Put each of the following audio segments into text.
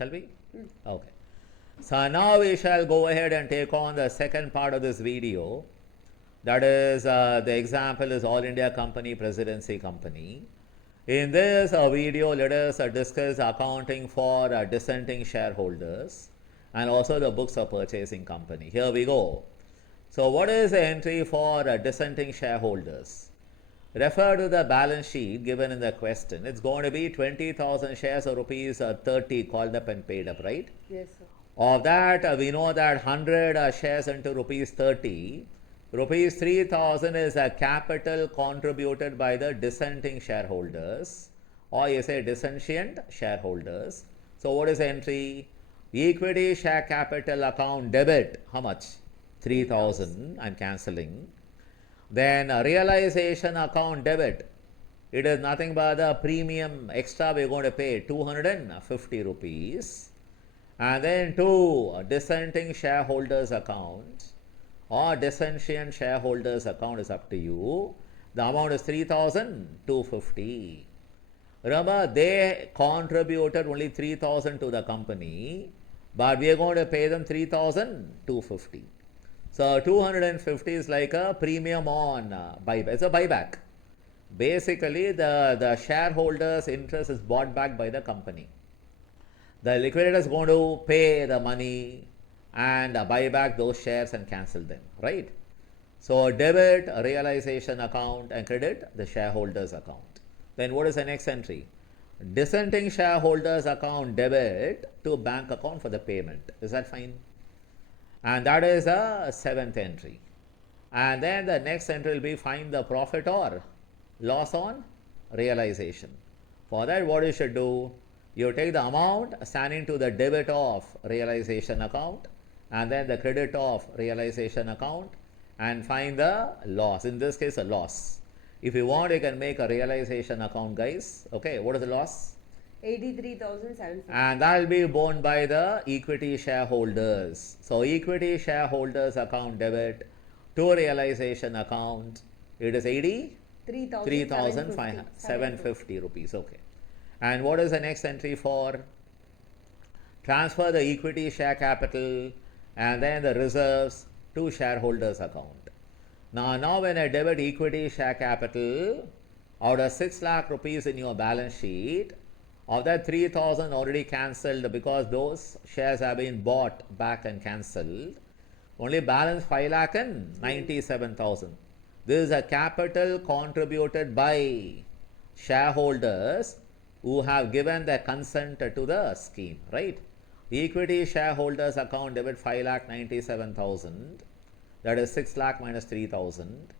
Shall we? Okay. So now we shall go ahead and take on the second part of this video. That is, the example is All India Company Presidency Company. In this video, let us discuss accounting for dissenting shareholders and also the books of purchasing company. Here we go. So what is the entry for dissenting shareholders? Refer to the balance sheet given in the question. It's going to be 20,000 shares or rupees 30 called up and paid up, right? Yes, sir. Of that, we know that 100 shares into rupees 30, rupees 3,000 is a capital contributed by the dissenting shareholders, or you say dissentient shareholders. So what is the entry? Equity share capital account debit, how much? 3,000, I'm cancelling. Then realization account debit, it is nothing but the premium extra we're going to pay 250 rupees. And then to dissenting shareholders account or dissentient shareholders account is up to you. The amount is 3,250. Remember, they contributed only 3,000 to the company, but we are going to pay them 3,250. So 250 is like a premium on buyback. It's a buyback. Basically, the shareholders' interest is bought back by the company. The liquidator is going to pay the money and buy back those shares and cancel them, right? So debit realization account and credit the shareholders account. Then what is the next entry? Dissenting shareholders account debit to bank account for the payment. Is that fine? And that is a seventh entry. And then the next entry will be find the profit or loss on realization. For that, what you should do, you take the amount standing to the debit of realization account and then the credit of realization account and find the loss. In this case, a loss. If you want, you can make a realization account, guys. Okay, what is the loss? 83,750. And that will be borne by the equity shareholders. So equity shareholders account debit to realization account, it is 83,750 rupees. Okay. And what is the next entry for? Transfer the equity share capital and then the reserves to shareholders account. Now when I debit equity share capital out of 6 lakh rupees in your balance sheet, of that 3,000 already cancelled because those shares have been bought back and cancelled. Only balance 5 lakh and 97,000. This is a capital contributed by shareholders who have given their consent to the scheme, right? Equity shareholders account debit 5 lakh 97,000. That is 6 lakh minus 3,000.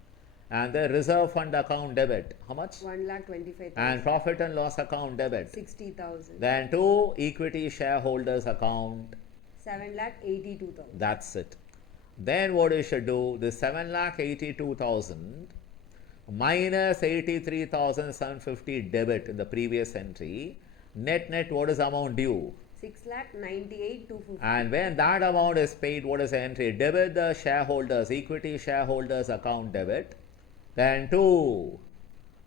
And the reserve fund account debit, how much? 1,25,000. And profit and loss account debit 60,000. Then to equity shareholders account 7,82,000. That's it. Then what you should do, the 7,82,000 minus 83,750 debit in the previous entry, net what is the amount due? 6,98,250. And when that amount is paid, what is the entry? Debit the shareholders, equity shareholders account debit. Then 2,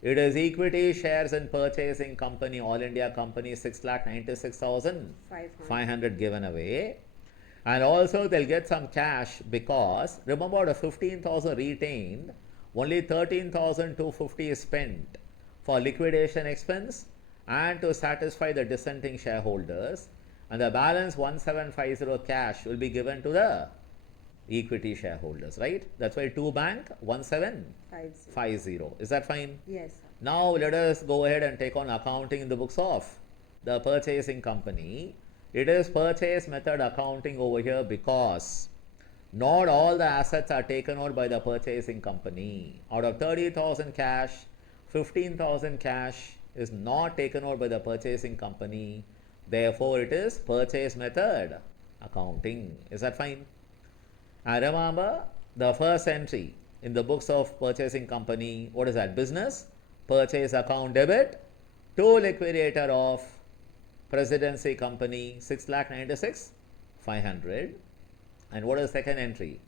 it is equity shares in purchasing company, All India Company, 6,96,500 given away. And also they'll get some cash because remember the 15,000 retained, only 13,250 is spent for liquidation expense and to satisfy the dissenting shareholders, and the balance 1,750 cash will be given to the equity shareholders, right? That's why 2 bank 1,750. Is that fine? Yes, sir. Now let us go ahead and take on accounting in the books of the purchasing company. It is purchase method accounting over here because not all the assets are taken out by the purchasing company. Out of 30,000 cash, 15,000 cash is not taken out by the purchasing company. Therefore, it is purchase method accounting. Is that fine? And remember the first entry in the books of purchasing company, what is that? Business purchase account debit to liquidator of presidency company 6,96,500. And what is the second entry?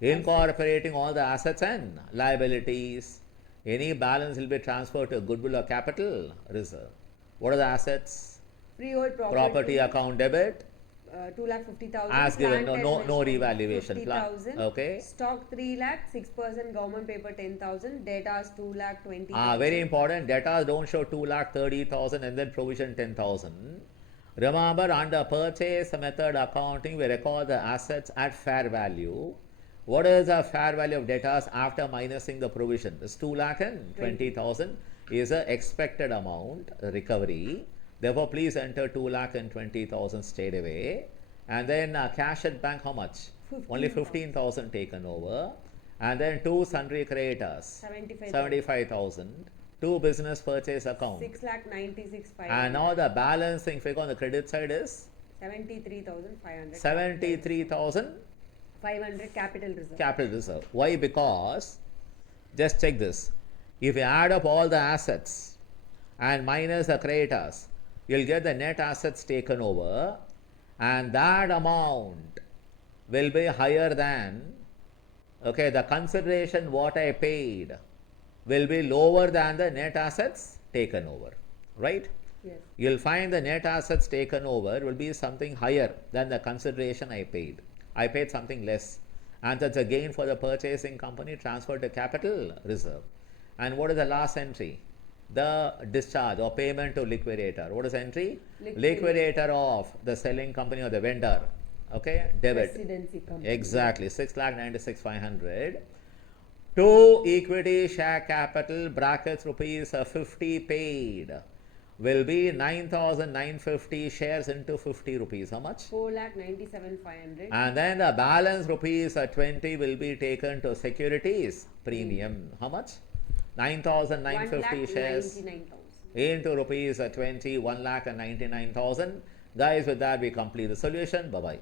Incorporating all the assets and liabilities. Any balance will be transferred to goodwill or capital reserve. What are the assets? Freehold Property account debit 2,50,000. as given. Plant No and revaluation. machinery 50,000. Okay. Stock 3 lakh, 6% government paper 10,000. Debtors 2 lakh 20,000. Very important. Debtors don't show 2,30,000 and then provision 10,000. Remember, under purchase method accounting, we record the assets at fair value. What is the fair value of debtors after minusing the provision? It's 2,20,000 is the expected amount recovery. Therefore, please enter 2,20,000 straight away. And then cash at bank, how much? 15,000. Only 15,000 taken over. And then 2 sundry creditors, 75,000. 2 business purchase account. 6,96,500. And now the balancing figure on the credit side is 73,500. 73,500 capital reserve. capital reserve. Why? Because, just check this. If you add up all the assets and minus the creditors, you'll get the net assets taken over, and that amount will be higher than, okay, the consideration what I paid will be lower than the net assets taken over, right? Yes. You'll find the net assets taken over will be something higher than the consideration I paid. I paid something less, and that's a gain for the purchasing company transferred to capital reserve. And what is the last entry? The discharge or payment to liquidator. What is the entry? Liquidator of the selling company or the vendor. Okay, debit. Residency company. Exactly, 6,96,500. To equity share capital brackets rupees 50 paid will be 9,950 shares into 50 rupees. How much? 4,97,500. And then the balance rupees 20 will be taken to securities premium. How much? 9,950 shares 1,99,000. into rupees 20, 1,99,000. Guys, with that we complete the solution. Bye bye.